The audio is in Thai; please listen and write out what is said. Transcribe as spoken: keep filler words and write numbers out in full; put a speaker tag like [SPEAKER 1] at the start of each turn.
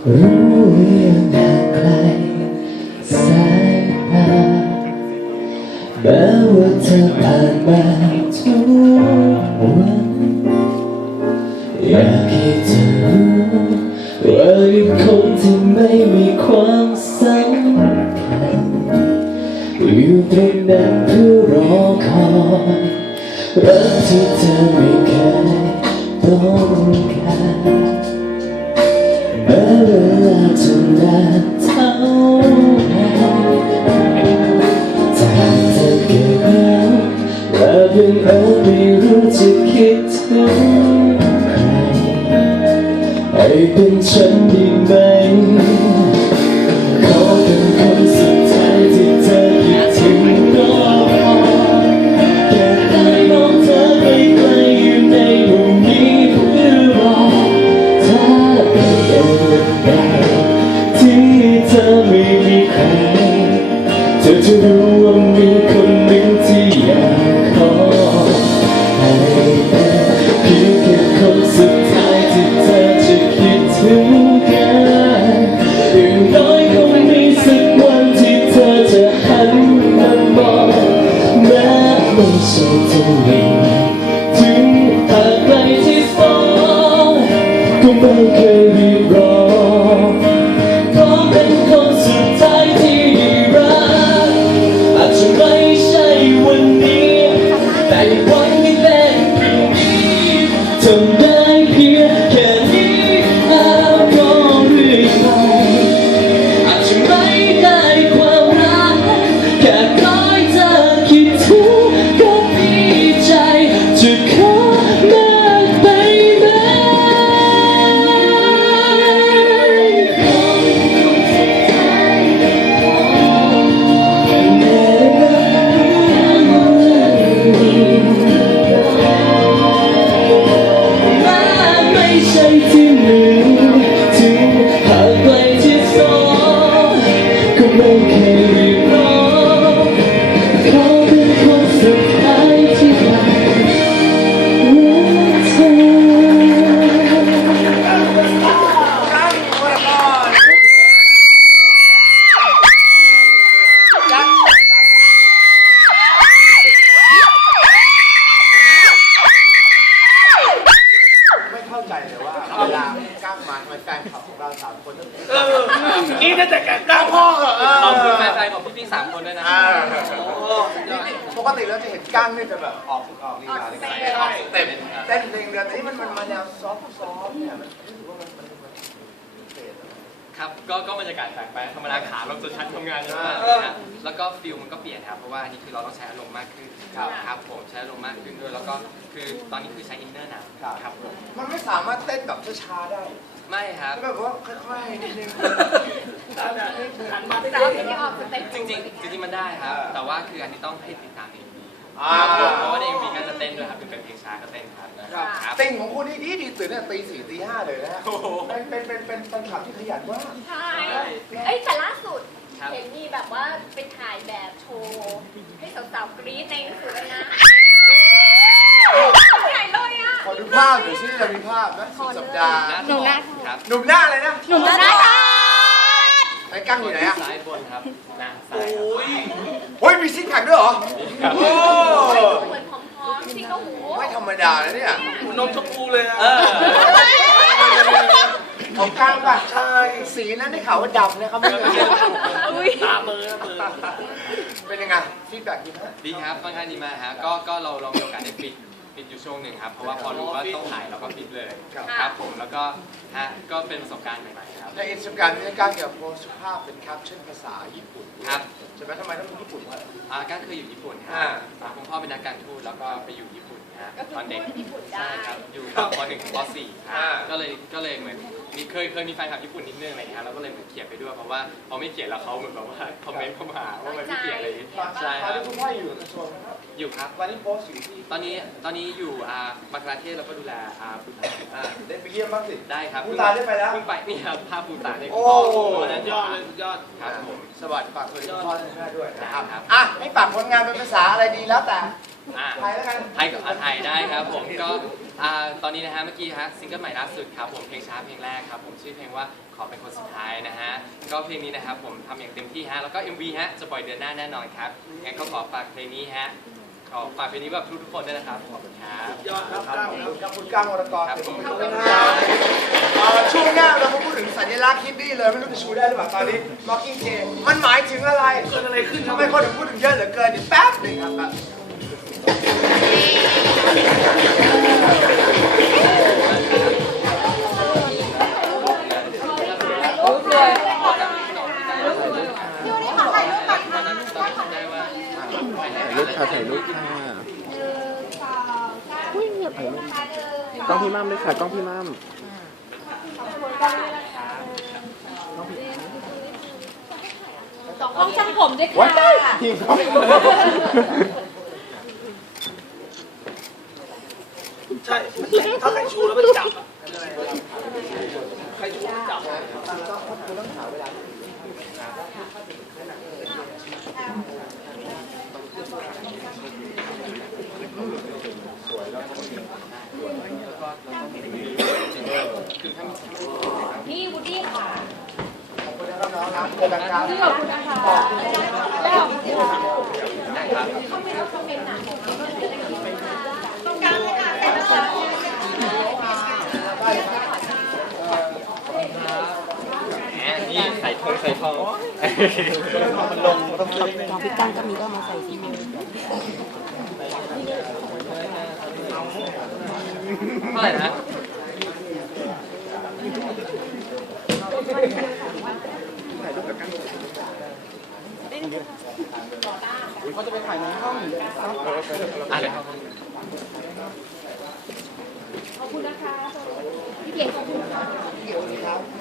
[SPEAKER 1] รู้เรื่องห่างไกลสายตาแม้ว่าเธอผ่านมาทุกวันอยากให้เธอรู้ว่ายังคงที่ไม่มีความสำคัญอยู่ตรงนั้นเพื่อรอคอยรักที่เธอไม่เคยต้องการแม้เวลาจะนานเท่าไหร่ถ้าเธอเก็บเหงาและบังเอิญไม่รู้จะคิดถึงใครให้เป็นฉันดีไหมขอเป็นคนสุดท้ายที่เธอคิดถึงก็พอแค่ได้มองเธอไกลๆอยู่ในมุมนี้เพื่อรอถ้าเป็นวันใดที่เธอไม่มีใครเธอจะรู้ว่ามีคนหนึ่งที่อยากขอให้เป็นเพียงแค่คนสุดท้ายที่เธอจะคิดถึงกันอย่างน้อยคงมีสักวันที่เธอจะหันมามองแม้ไม่ใช่เธอเองถึงหากไกลที่สุดก็ไม่เคยรีบรอขอเป็นคนสุดท้ายที่รักอาจจะไม่ใช่วันนี้แต่วันที่เป็นพรุ่งนี้ทำได้เพียงแค่นี้แล้วก็เรื่อยไปอาจจะไม่ได้ความรักแค่คอยเธอคิดถึงก็ดีใจจะขอมากไปไหมไม่ใช่ที่หนึ่งถึงหากไกลที่สองก็ไม่เคยรีบร้อนขอเป็นคนสุดท้ายที่รักเธ
[SPEAKER 2] ไม่เข้าใจเลยว่าเวลาก้างมาทำไมแฟนคลับของเราสามคนต้อง
[SPEAKER 3] เออนี่น่าจะก้าวพ่อเหรอ
[SPEAKER 4] ขอบคุณแฟนๆของพี่ๆสามคนด้วยนะ
[SPEAKER 2] อ่าปกติเราจะเห็นก้างนี่จะแบบออกออกลีลาเลยออกสเต็ปเต้นเพลงเดียวแต่นี่มันมันมาแนวซอฟต์ซอฟต์เนี่ยมันรู้สึกว่ามันมันมันเท่
[SPEAKER 4] ครับก็ก็บรรยากาศแปลกไปธรรมดาขาเราจะชัดทำงานเยอะมากนะแล้วก็ฟิลมันก็เปลี่ยนครับเพราะว่าอันนี้คือเราต้องใช้อารมณ์มากขึ้นครับครับผมใช้อารมณ์มากขึ้นด้วยแล้วก็คือตอนนี้คือใช้อินเนอร์หนักครับผม
[SPEAKER 2] มันไม่สามารถเต้นแบบช้าๆได้
[SPEAKER 4] ไม่ครับ
[SPEAKER 2] แบบว่าค่อยๆนิดนึง
[SPEAKER 3] หันมาได้
[SPEAKER 4] จริงๆจริงๆมันได้ครับ แต่ว่าคืออันนี้ต้องให้ติดตามเอ็มวี
[SPEAKER 2] อ่า
[SPEAKER 4] เพราะว่าในเอ็มวีก็จะเต้นด้วยครับเป็นเพลงช้าก็เต้นครับครับ
[SPEAKER 2] ติ่งของคุณนี่ดีดีตื่นเนี่ยตีสี่ตีห้าเลยนะฮะเป็นเป็นเป็นเป็นแฟนคลับที่ขยันมาก
[SPEAKER 5] ใช่เอ้ยแต่ล่าสุด
[SPEAKER 4] ครับ
[SPEAKER 5] เห็นมีแบบว่าไปถ่ายแบบโชว์ให้สาวๆกรี๊ดในหนังสือเลยนะถ่ายเลยอ่ะ
[SPEAKER 2] ขอดูภาพหน่อยสิจะมีภาพนะสุดสัปดาห์
[SPEAKER 4] หนุ่มนะครับ
[SPEAKER 2] หนุ่มหน้าเลยนะ
[SPEAKER 5] หนุ่มน่ารัก
[SPEAKER 2] ไอ้กั้งอยู่ไหนอะ
[SPEAKER 4] ซ้ายบนครับหน้าซ้าย
[SPEAKER 3] โอ้ย
[SPEAKER 2] เฮ้ยมีซิกแพคด้วยเหรอ
[SPEAKER 4] ครับ
[SPEAKER 2] โอ้
[SPEAKER 5] เหมือนผอมๆที่ก็หู
[SPEAKER 2] ไม่ธรรมดานะเนี่ย
[SPEAKER 3] นมชมพูเลยอะ
[SPEAKER 4] เออ
[SPEAKER 2] ของกั้งป่ะใช่สีนั้นได้ข่าวว่าดำนะครับไม่ใช่
[SPEAKER 3] ตามือนะมือ
[SPEAKER 2] เป็นยังไงฟีดแบ็กดีไหม
[SPEAKER 4] ดีครับค่อนข้างดีมากฮะก็ก็เราเรามีโอกาสได้ปิดปิดอยู่ช่วงหนึ่งครับเพราะว่าพอรู้ว่าต้องถ่ายเราก็ปิดเลยครับผมแล้วก็ฮะก็เป็นประสบการณ์ใหม่ๆครับ
[SPEAKER 2] ในอินสตาแกรมนี่กั้งเกี่ยวกับโพสต์สุภาพเป็นแคปชั่นภาษาญี่ปุ่น
[SPEAKER 4] ครับ
[SPEAKER 2] ใช่ไหมทำไมต้องเป็นญี่ปุ่นวะ
[SPEAKER 4] อ่าก็คืออยู่ญี่ปุ่นฮะ
[SPEAKER 2] อ่า
[SPEAKER 4] อ่าคุณพ่อเป็นนักการทูตแล้วก็ไปอยู่ญี่ปุ่นฮะ
[SPEAKER 5] ก็คือ
[SPEAKER 4] ตอนเด็ก
[SPEAKER 5] พูดญี่ปุ่นได้
[SPEAKER 4] ใช่ครับอยู่ปหนึ่งถึงปสี่ฮะก็เลยก็เลยเหมือนมีเคยเคยมีแฟนคลับญี่ปุ่นนิดนึงอะไรอย่างเงี้ยแล้วก็เลยเหมือนเขียนไปด้วยเพราะว่าพอไม่เขียนแล้วเขาเหมือนแบบว่าคอมเมนต์เข้ามาว่ามันไม่เขียนอะไรอย่างเงี้ย
[SPEAKER 2] ตอน
[SPEAKER 4] ใช่ค
[SPEAKER 2] ตอน
[SPEAKER 4] รับ
[SPEAKER 2] ที่คุณพ่ออยู่กระทรวงนะครับ
[SPEAKER 4] อยู่ครับ
[SPEAKER 2] ตอนนี้โพสต์อยู่ที่
[SPEAKER 4] ตอนนี้ตอนนี้อยู่อ่าบังกลาเทศแล้วก็ดูแลอ่าภูตาน
[SPEAKER 2] อ่าได้ไปเยี่ยมบ้างสิ
[SPEAKER 4] ได้ครับ
[SPEAKER 2] ภูตานได้ไปแล้ว
[SPEAKER 4] เพิ่งไปนี่ครับภาพภูตานเนี่ย
[SPEAKER 2] โอ้
[SPEAKER 3] สุดยอดเลยสุดยอด
[SPEAKER 4] ครับผม
[SPEAKER 2] สวัสดีฝากคุณพ่อท่านด้วยนะครับ
[SPEAKER 4] ครับ
[SPEAKER 2] อ่ะให้ฝากผลงานเป็นภาษาอะไรดีแล้วแต่
[SPEAKER 4] อ่า
[SPEAKER 2] ถ่ายแล้วกัน
[SPEAKER 4] ไทยกับอาไทยได้ครับผมก็อ่าตอนนี้นะฮะเมื่อกี้ฮะซิงเกิลใหม่ล่าสุดครับผมเพลงช้าเพลงแรกครับผมชื่อเพลงว่าขอเป็นคนสุดท้ายนะฮะก็เพลงนี้นะครับผมทำอย่างเต็มที่ฮะแล้วก็ เอ็ม วี ฮะจะปล่อยเดือนหน้าแน่นอนครับงั้นก็ขอฝากเพลงนี้ฮะขอฝากเพลงนี้แบบทุกๆคนด้วยนะครับขอบคุณครับ
[SPEAKER 3] ยอดครับ
[SPEAKER 2] ครับ
[SPEAKER 3] ครับ
[SPEAKER 2] ขอบคุณก้างวรกร
[SPEAKER 4] ครับผม
[SPEAKER 2] ขอบคุณครับเอ่อช่วงหน้าเรามาพูดถึงสัญลักษณ์ฮิปปี้เลยไม่รู้จะชูได้หรือเปล่าตอนนี้ Mocking Jay มันหมายถึงอะไร
[SPEAKER 3] เกิดอะไรขึ้นครั
[SPEAKER 2] ทำ
[SPEAKER 3] บ
[SPEAKER 2] ไมคนถึงพูดถึงเยอะเหลือเกินเดี๋ยวแป๊บหนึ่งครับ
[SPEAKER 6] ลูกค่ะถ่ายรูปค่ะอุ้ยอยากถ่ายรูปกล้องพี่มั่มด้วยค่ะกล้องพี่มั่ม
[SPEAKER 5] ต้องช่างผมด้วย
[SPEAKER 6] ว้า
[SPEAKER 5] ค่ะ
[SPEAKER 6] ยทีมเขา
[SPEAKER 3] ใช่ถ้าใครชูแล้วมันจับอะใครชูแล้วจับ
[SPEAKER 5] นี่วูดดี้ค่ะ
[SPEAKER 2] ขอบคุณนะครับน้องนะเจอกันครับ
[SPEAKER 5] ขอบคุณนะคะแล้วเขาเป็นเขาเป็นหนังตรงกลางเลยค่ะเซ็นเตอร์
[SPEAKER 4] แหมนี่ใส่ทองใส่ทอง
[SPEAKER 2] มันลงต้องขึ้น
[SPEAKER 7] ของพี่ตั้งก็มีก็มาใส่สีมือ
[SPEAKER 4] เท่าไหร่นะ
[SPEAKER 6] เขาจะไปถ่ายในห้องอยู่เลยครับ
[SPEAKER 4] อะไรครับ
[SPEAKER 5] ขอบคุณนะคะพี่เกียรติขอบคุณค่ะ
[SPEAKER 2] เกี่ยวนี้ครับ